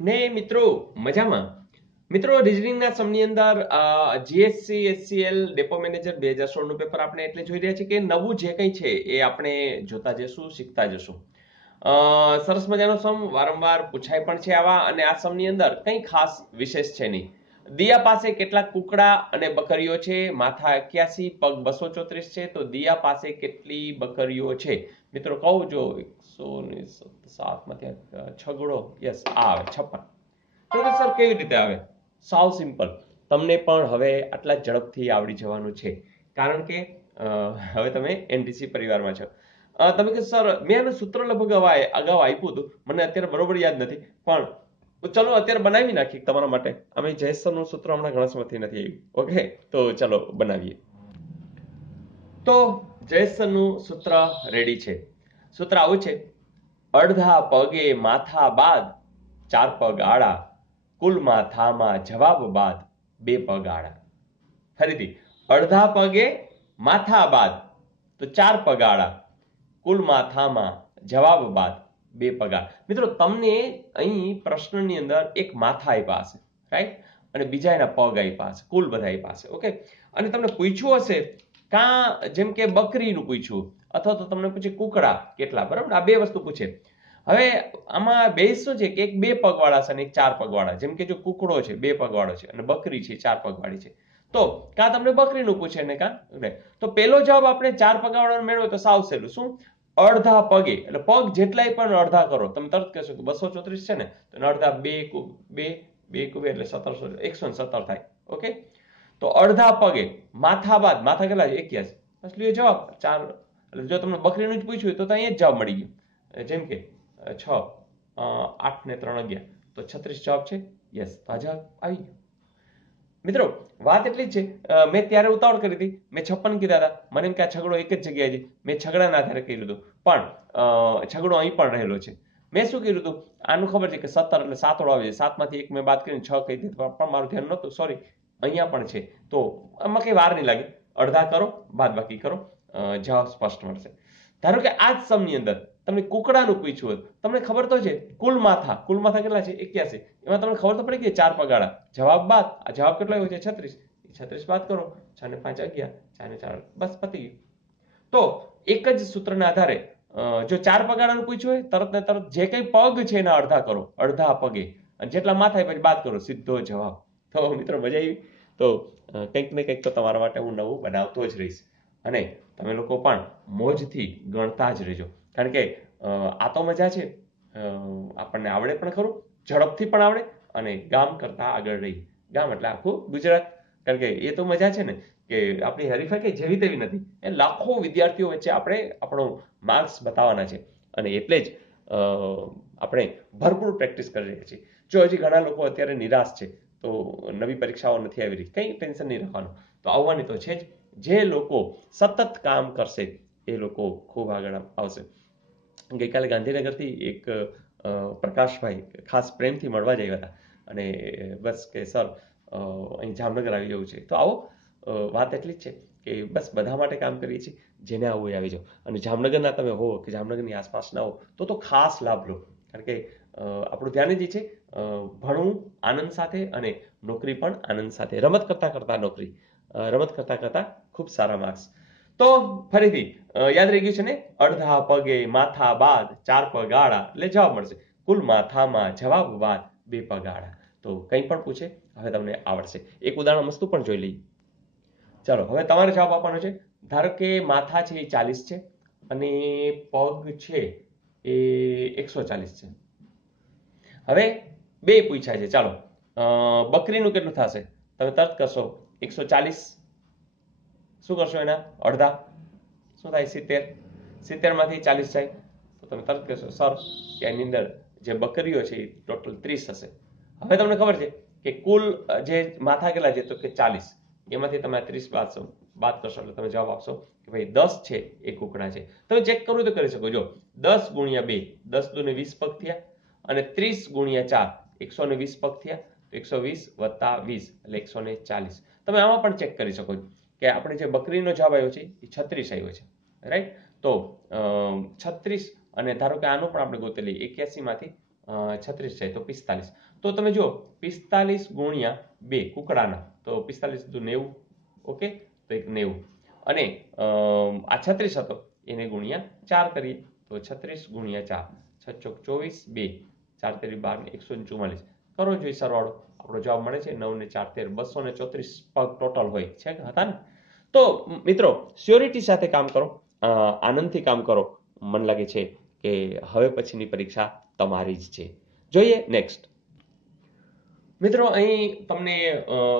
ને મિત્રો મજામાં. મિત્રો રીઝનિંગના સમની અંદર જીએસસી એચસીએલ ડેપો મેનેજર 2016 નું પેપર આપણે એટલે જોઈ રહ્યા છીએ કે નવું જે કંઈ છે એ આપણે જોતા જશું, શીખતા જશું. સરસ મજાનો સમ વારંવાર પૂછાય પણ છે આવા, અને આ સમની અંદર કંઈ ખાસ વિશેષ છે નહીં. દિયા પાસે કેટલાક કુકડા અને બકરીઓ છે? માથા 81, પગ 234 છે. તો દિયા પાસે કેટલી બકરીઓ છે? મિત્રો કહું જો 107 માંથી છગડો, યસ આ આવે 56. તો સર કેવી રીતે આવે? સાવ સિમ્પલ. તમને પણ હવે આટલા ઝડપથી આવડી જવાનું છે, કારણ કે હવે તમે એનટીસી પરિવારમાં છો. તમે કે સર મેં આનું સૂત્ર લગભગ અગાઉ આપ્યું હતું, મને અત્યારે બરોબર યાદ નથી, પણ ચલો અત્યારે બનાવી નાખીએ તમારા માટે. અમે જયસરનું સૂત્ર હમણાં ઘણા સમયથી નથી આવ્યું. ઓકે, તો ચલો બનાવીએ. તો જયસરનું સૂત્ર રેડી છે. સૂત્ર આવું છે: અડધા પગે માથા બાદ 4 પગ આડા, કુલ માથામાં જવાબ બાદ 2 પગ આડા. ફરીથી, અડધા પગે માથા બાદ તો 4 પગ આડા, કુલ માથામાં જવાબ બાદ 2 પગ આડા. મિત્રો તમને અહીં પ્રશ્નની અંદર એક માથા આપ્યા હશે, રાઈટ, અને બીજા એના પગ આપ્યા હશે, કુલ બધા આપ્યા હશે. ઓકે, અને તમને પૂછ્યું હશે જેમ કે બકરીનું પૂછ્યું, અથવા તો તમને પૂછે કુકડા કેટલા, બરાબર, આ બે વસ્તુ પૂછે. હવે આમાં બે શું છે કે એક 2 પગવાળા છે અને એક 4 પગવાળા. જેમ કે જો કુકડો છે 2 પગવાળો છે અને બકરી છે 4 પગવાળી છે, તો કાં તમને બકરીનું પૂછે ને કાં. તો પહેલો જવાબ આપણે 4 પગવાળાનો મેળવો તો સાવ સહેલું. શું? અડધા પગે, એટલે પગ જેટલાય પણ અડધા કરો. તમે તરત કહેશો કે 234 છે ને, તો અડધા 2 કુબે એટલે 1700, 117 થાય. ઓકે, તો અડધા પગે માથા બાદ, માથા કેટલા છે? 81. બસ લ્યો જવાબ 4. એટલે જો તમને બકરીનું જ પૂછ્યું તો અહીંયા જ જવાબ મળી ગયો. જેમ કે 6, 8 ને 3 11, તો 36 જવાબ છે. યસ, આ જવાબ આવી ગયો. મિત્રો વાત એટલી જ છે, મેં ત્યારે ઉતાવળ કરી હતી, મેં 56 કીધા હતા, મને એમ કે આ છગડો એક જ જગ્યાએ છે, મેં છગડાના આધારે કર્યું હતું, પણ છગડો અહીં પણ રહેલો છે. મેં શું કર્યું હતું, આનું ખબર છે કે 17 એટલે 7 વાળો આવે છે, 7 માંથી એક મેં બાદ કરીને 6 કહી દીધું, પણ મારું ધ્યાન નહોતું, સોરી. અહીંયા પણ છે, તો આમાં કઈ વાર નહીં લાગે. અડધા કરો, બાદ બાકી કરો, જવાબ સ્પષ્ટ મળશે. ધારો કે આ જ સમની અંદર તમને કુકડાનું પૂછ્યું હોય, તમને ખબર તો છે કુલ માથા કેટલા છે? 81. એમાં તમને ખબર તો પડી કે 4 પગાડા, જવાબ બાદ આ જવાબ કેટલો આવ્યો છે? 36. 36 બાદ કરો, 6 ને 5 11, 4 ને 4, બસ પતી ગયું. તો એક જ સૂત્રના આધારે જો 4 પગાડાનું પૂછ્યું હોય, તરત ને તરત જે કંઈ પગ છે એના અડધા કરો, અડધા પગે, અને જેટલા માથા પછી બાદ કરો, સીધો જવાબ. તો મિત્રો મજા આવી. તો કંઈક ને કંઈક તો તમારા માટે હું નવું બનાવતો જ રહીશ, અને તમે લોકો પણ મોજથી ગણતા જ રહેજો, કારણ કે આ તો મજા છે. આપણને આવડે પણ ખરું, ઝડપથી પણ આવડે, અને ગામ કરતા આગળ રહી. ગામ એટલે આખું ગુજરાત, કારણ કે એ તો મજા છે ને કે આપણી હરીફાઈ કઈ જેવી તેવી નથી. એ લાખો વિદ્યાર્થીઓ વચ્ચે આપણે આપણો માર્ક્સ બતાવવાના છે, અને એટલે જ આપણે ભરપૂર પ્રેક્ટિસ કરી રહ્યા છીએ. જો હજી ઘણા લોકો અત્યારે નિરાશ છે, તો નવી પરીક્ષાઓ નથી આવી રહી, કંઈ ટેન્શન નહીં રાખવાનું, તો આવવાની તો છે જ. જે લોકો સતત કામ કરશે એ લોકો ખૂબ આગળ આવશે. ગઈકાલે ગાંધીનગરથી એક પ્રકાશભાઈ ખાસ પ્રેમથી મળવા જ આવ્યા હતા, અને બસ કે સર અહીં જામનગર આવી જવું છે, તો આવો. વાત એટલી જ છે કે બસ બધા માટે કામ કરીએ છીએ, જેને આવવું એ આવી જાઓ. અને જામનગરના તમે હો કે જામનગરની આસપાસના હો તો ખાસ લાભ લો, કારણ કે આપણું ધ્યાન જ છે ભણવું આનંદ સાથે, અને નોકરી પણ આનંદ સાથે. રમત કરતા કરતા નોકરી, રમત કરતા કરતા ખૂબ સારા માર્ક્સ. તો ફરીથી યાદ રહી ગયું છે ને, અડધા પગે માથા બાદ 4 પગ આડા, એટલે જવાબ મળશે કુલ માથામાં જવાબ બાદ 2 પગ આડા. તો કંઈ પણ પૂછે હવે તમને આવડશે. એક ઉદાહરણ મસ્તું પણ જોઈ લઈએ. ચાલો, હવે તમારે જવાબ આપવાનો છે. ધારો કે માથા છે એ 40 છે, અને પગ છે એ 140 છે. હવે બે પૂછ્યા છે. ચાલો, બકરીનું કેટલું થશે? તમે તરત કરશો 140, શું કરશો એના અડધા, શું થાય? 70. 70 માંથી 40 જાય, તો તમે તરત કહેશો સર કે એની અંદર જે બકરીઓ છે એ ટોટલ 30 હશે. હવે તમને ખબર છે કે કુલ જે માથા કેટલા છે? તો કે 40. એમાંથી તમે 30 બાદ કરશો એટલે તમે જવાબ આપશો કે ભાઈ 10 છે એ કુકડા છે. તમે ચેક કરવું તો કરી શકો. જો 10 ગુણ્યા 2, 10 દુને 20 પગ થયા, અને 30 ગુણ્યા 4, 120 પગ થયા, તો 120 વત્તા 20 એટલે 140. તમે આમાં પણ ચેક કરી શકો કે આપણે જે બકરીનો જવાબ આવ્યો છે એ 36 આવ્યો છે, રાઈટ. તો 36, અને ધારો કે આનું પણ આપણે ગોતી લઈએ, 81 માંથી 36 છે તો 45. તો તમે જુઓ 45 ગુણ્યા 2 કુકડાના તો 45 દુ 90. ઓકે, તો એક 90 અને આ 36 હતો એને ગુણ્યા 4 કરીએ તો 36 ગુણ્યા 4 6 ચોક 24 2 4 તેરી 12 144 કરો જોઈએ સરવાળો. આપણો જવાબ મળે છે 9 ને 4 13 234 પગ ટોટલ હોય છે હતા ને. તો મિત્રો સ્યોરિટી સાથે કામ કરો, આનંદથી કામ કરો. મને લાગે છે કે હવે પછીની પરીક્ષા તમારી જ છે. જોઈએ નેક્સ્ટ. મિત્રો અહીં તમને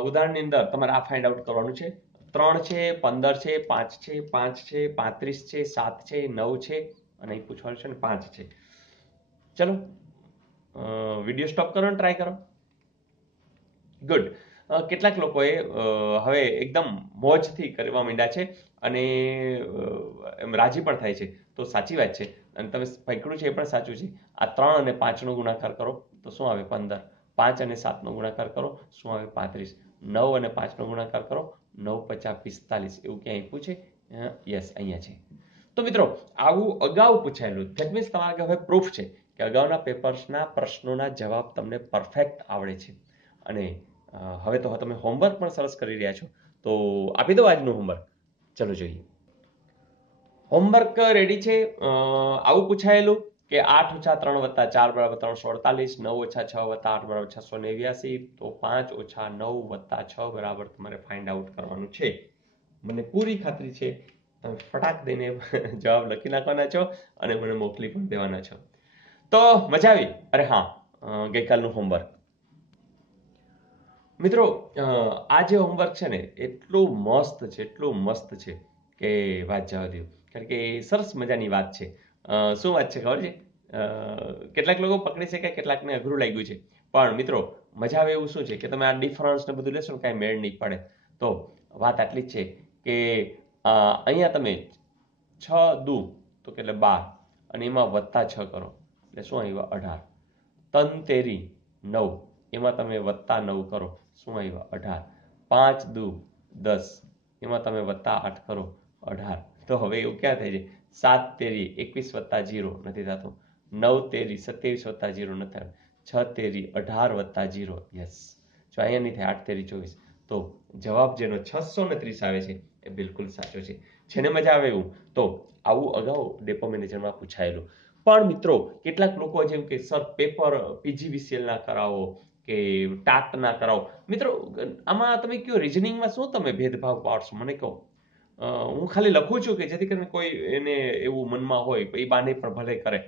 ઉદાહરણની અંદર તમારે આ ફાઇન્ડ આઉટ કરવાનું છે. 3 છે, 15 છે, 5 છે, 5 છે, 35 છે, 7 છે, 9 છે અને અહીં પૂછવાનું છે ને 5 છે. ચલો વિડીયો સ્ટોપ કરો અને ટ્રાય કરો. ગુડ. કેટલાક લોકોએ હવે એકદમ મોજથી કરવા માંડ્યા છે અને એમ રાજી પણ થાય છે. તો સાચી વાત છે અને તમે પકડ્યું છે એ પણ સાચું છે. આ 3 અને 5 નો ગુણાકાર કરો તો શું આવે 15. 5 અને 7 નો ગુણાકાર કરો શું આવે 35. 9 અને 5 નો ગુણાકાર કરો 9 50 45. એવું ક્યાંય પૂછે? યસ, અહીંયા છે. તો મિત્રો આવું અગાઉ પૂછાયેલું, ધેટ મીન્સ તમારે હવે પ્રૂફ છે કે અગાઉના પેપર્સના પ્રશ્નોના જવાબ તમને પરફેક્ટ આવડે છે. અને હવે તો તમે હોમવર્ક પણ સરસ કરી રહ્યા છો. તો આપી દો આજનું હોમવર્ક. ચલો જોઈએ. હોમવર્ક રેડી છે. આવું પૂછાયેલું કે 8 - 3 + 4 = 348, 9 - 6 + 8 = 689. તો 5 - 9 + 6 બરાબર તમારે ફાઇન્ડ આઉટ કરવાનું છે. મને પૂરી ખાતરી છે તમે ફટાક દઈને જવાબ લખી નાખવાના છો અને મને મોકલી પણ દેવાના છો. તો મજા આવી? અરે હા, ગઈકાલનું હોમવર્ક મિત્રો, આ જે હોમવર્ક છે ને એટલું મસ્ત છે કે વાત જવા દો. કારણ કે સરસ મજાની વાત છે. શું વાત છે ખબર છે? કેટલાક લોકો પકડી શકે, કેટલાકને અઘરું લાગ્યું છે. પણ મિત્રો મજા આવે એવું શું છે કે તમે આ ડિફરન્સ ને બધું લેશો ને કાંઈ મેળ નહીં પડે. તો વાત આટલી જ છે કે અહીંયા તમે 6 દુ તો એટલે 12 અને એમાં +6 કરો એટલે શું આવ્યું 18. 3 તેરી 9 એમાં તમે +9 કરો શું આવ્યું 18. 5 દુ 10 એમાં તમે +8 કરો 18. તો હવે એવું ક્યાં થાય છે? 7 તેરી 21 + 0 નથી થતું. 9 તેરી 27 + 0 નથી થતું. 6 તેરી 18 + 0. યસ. જો અહીંયા નહીં થાય 8 તેરી 24. તો જવાબ જેનો 630 આવે છે એ બિલકુલ સાચો છે. જેને મજા આવે એવું. તો આવું અગાઉ ડેપો મેનેજરમાં પૂછાયેલું. પણ મિત્રો કેટલાક લોકો જેમ કે સર પેપર PGVCL ના કરાવો કે ટાટ ના કરાવો. મિત્રો આમાં તમે કયો રિઝનિંગમાં શું તમે ભેદભાવ પાડશો મને કહો. હું ખાલી લખું છું કે જેથી કરીને કોઈ એને એવું મનમાં હોય એ બાને પણ ભલે કરે.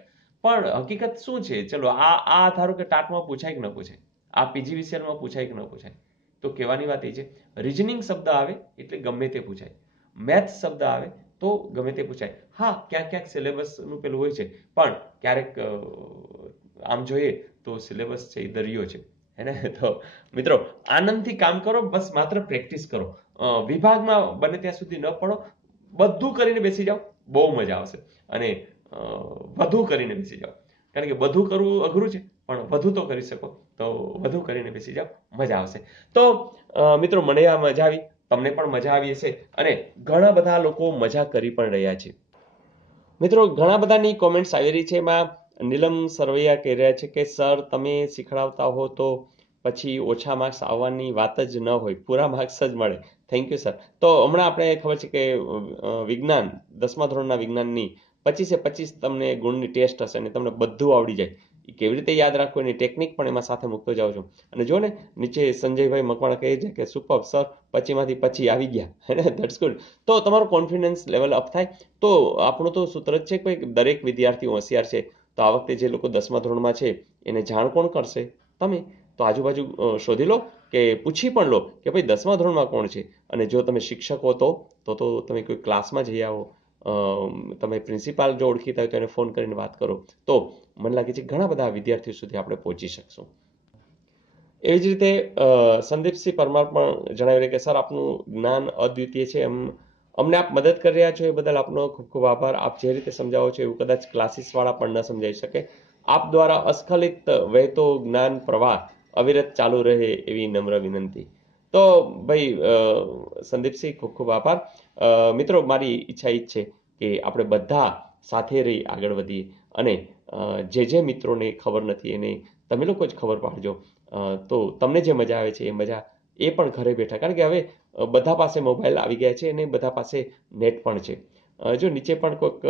પણ હકીકત શું છે? ચલો આ ધારો કે ટાટમાં પૂછાય કે ન પૂછાય, આ PGVCLમાં પૂછાય કે ન પૂછાય. તો કહેવાની વાત એ છે રિઝનિંગ શબ્દ આવે એટલે ગમે તે પૂછાય, મેથ્સ શબ્દ આવે તો ગમે તે પૂછાય. હા, ક્યાંક સિલેબસનું પેલું હોય છે, પણ ક્યારેક આમ જોઈએ તો સિલેબસ છે એ દરિયો છે. હે ને? તો મિત્રો આનંદથી કામ કરો, બસ માત્ર પ્રેક્ટિસ કરો. વિભાગમાં બને ત્યાં સુધી ન પડો, બધું કરીને બેસી જાઓ, બહુ મજા આવશે. અને વધુ કરીને બેસી જાઓ, કારણ કે બધું કરવું અઘરું છે પણ વધુ તો કરી શકો. તો વધુ કરીને બેસી જાઓ, મજા આવશે. તો મિત્રો મને આ મજા આવી, તમને પણ મજા આવી હશે અને ઘણા બધા લોકો મજા કરી પણ રહ્યા છે. મિત્રો ઘણા બધાની કોમેન્ટ્સ આવી રહી છે. એમાં નીલમ સરવૈયા કહી રહ્યા છે કે સર તમે શીખડાવતા હો તો પછી ઓછા માર્ક્સ આવવાની વાત જ ન હોય, પૂરા માર્ક્સ જ મળે. Thank you sir. તો હમણાં આપણે ખબર છે કે વિજ્ઞાન 10મા ધોરણના વિજ્ઞાનની 25 તમને ગુણની ટેસ્ટ હશે અને તમને બધું આવડી જાય. એ કેવી રીતે યાદ રાખવું એની ટેકનિક પણ એમાં સાથે મૂકતો જાઉં છું. અને જો ને નીચે સંજયભાઈ મકવાણા કહે છે કે સુપર સર 25માંથી 25 આવી ગયા. That's good. તો તમારો કોન્ફિડન્સ લેવલ અપ થાય. તો આપણું તો સૂત્ર જ છે કે દરેક વિદ્યાર્થી હોશિયાર છે. તો આ વખતે જે લોકો 10મા ધોરણમાં છે એને જાણ કોણ કરશે? તમે. તો આજુબાજુ શોધી લો કે પૂછી પણ લો કે ભાઈ 10મા ધોરણમાં કોણ છે. અને જો તમે શિક્ષક હો તો તમે કોઈ ક્લાસમાં જઈ આવો, તમે પ્રિન્સિપાલ જો ઓળખીતા હોય તો એને ફોન કરીને વાત કરો. તો મને લાગે છે ઘણા બધા વિદ્યાર્થીઓ સુધી આપણે પહોંચી શકશું. એવી જ રીતે સંદીપસિંહ પરમાર પણ જણાવી રહ્યા કે સર આપનું જ્ઞાન અદ્વિતીય છે, અમને આપ મદદ કરી રહ્યા છો એ બદલ આપનો ખૂબ ખૂબ આભાર. આપ જે રીતે સમજાવો છો એવું કદાચ ક્લાસીસ વાળા પણ ન સમજાવી શકે. આપ દ્વારા અસ્ખલિત વહેતો જ્ઞાન પ્રવાહ અવિરત ચાલુ રહે એવી નમ્ર વિનંતી. તો ભાઈ સંદીપસિંહ ખૂબ ખૂબ આભાર. મિત્રો મારી ઈચ્છા એ જ છે કે આપણે બધા સાથે રહી આગળ વધીએ અને જે મિત્રોને ખબર નથી એને તમે લોકો જ ખબર પાડજો. તો તમને જે મજા આવે છે એ મજા એ પણ ઘરે બેઠા, કારણ કે હવે બધા પાસે મોબાઈલ આવી ગયા છે અને બધા પાસે નેટ પણ છે. જો નીચે પણ કોઈક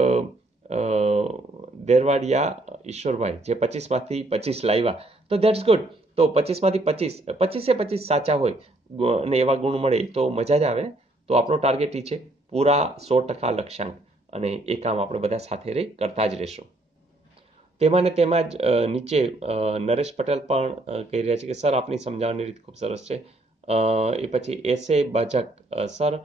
દેરવાડિયા ઈશ્વરભાઈ જે 25માંથી 25 લાવ્યા, તો ધેટ્સ ગુડ. તો 25માંથી 25 સાચા હોય અને એવા ગુણ મળે તો મજા જ આવે. તો આપણો ટાર્ગેટ એ છે પૂરા 100% લક્ષ્યાંક, અને એ કામ આપણે બધા સાથે રહી કરતા જ રહેશું. તેમાં ને તેમાં જ નીચે નરેશ પટેલ પણ કહી રહ્યા છે કે સર આપની સમજાવવાની રીત ખૂબ સરસ છે. એ પછી એસે બાજક, સર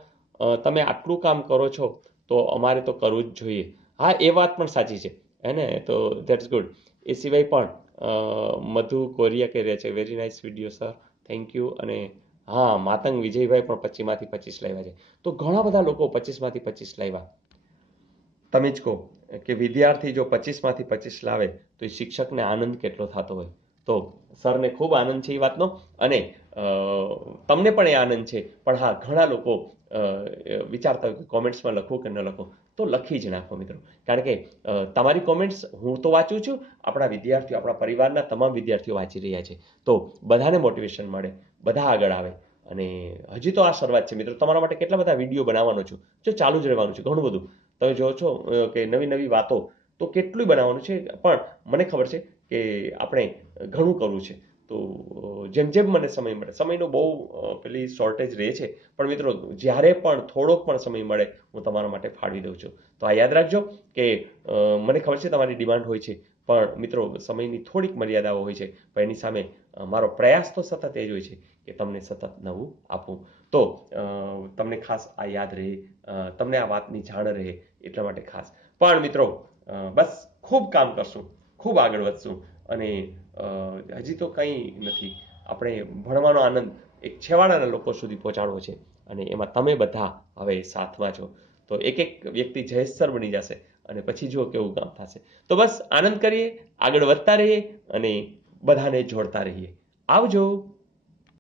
તમે આટલું કામ કરો છો તો અમારે તો કરવું જ જોઈએ. હા, એ વાત પણ સાચી છે હે ને, તો ધેટ્સ ગુડ. એ સિવાય પણ મધુ કોરિયા કહી રહ્યા છે very nice video sir, thank you. અને હા, માતંગ વિજયભાઈ પણ 25માંથી 25 લાવ્યા છે. તો ઘણા બધા લોકો 25માંથી 25 લાવ્યા. તમે જ કહો કે વિદ્યાર્થી જો 25માંથી 25 લાવે તો એ શિક્ષકને આનંદ કેટલો થતો હોય. તો સરને ખૂબ આનંદ છે એ વાતનો, અને તમને પણ એ આનંદ છે. પણ હા, ઘણા લોકો વિચારતા હોય કે કોમેન્ટ્સમાં લખવું કે ન લખવું, તો લખી જ નાખો મિત્રો. કારણ કે તમારી કોમેન્ટ્સ હું તો વાંચું છું, આપણા વિદ્યાર્થીઓ, આપણા પરિવારના તમામ વિદ્યાર્થીઓ વાંચી રહ્યા છે. તો બધાને મોટિવેશન મળે, બધા આગળ આવે. અને હજી તો આ શરૂઆત છે મિત્રો. તમારા માટે કેટલા બધા વિડીયો બનાવવાનો છું, જો ચાલુ જ રહેવાનું છે ઘણું બધું. તમે જો છો કે નવી નવી વાતો તો કેટલું બનાવવાનું છે, પણ મને ખબર છે કે આપણે ઘણું કરવું છે. તો જેમ જેમ મને સમય મળે, સમયનો બહુ પેલી શોર્ટેજ રહે છે, પણ મિત્રો જ્યારે પણ થોડોક પણ સમય મળે હું તમારા માટે ફાળવી દઉં છું. તો આ યાદ રાખજો કે મને ખબર છે તમારી ડિમાન્ડ હોય છે, પણ મિત્રો સમયની થોડીક મર્યાદાઓ હોય છે, પણ એની સામે મારો પ્રયાસ તો સતત એ જ હોય છે કે તમને સતત નવું આપવું. તો તમને ખાસ આ યાદ રહે, તમને આ વાતની જાણ રહે એટલા માટે ખાસ. પણ મિત્રો બસ ખૂબ કામ કરશું, ખૂબ આગળ વધશું, અને હજી તો કંઈ નથી. આપણે ભણવાનો આનંદ એક છેવાડાના લોકો સુધી પહોંચાડવો છે, અને એમાં તમે બધા હવે સાથમાં છો. તો એક એક વ્યક્તિ જયેશ સર બની જશે, અને પછી જુઓ કેવું કામ થશે. તો બસ આનંદ કરીએ, આગળ વધતા રહીએ અને બધાને જોડતા રહીએ. આવજો.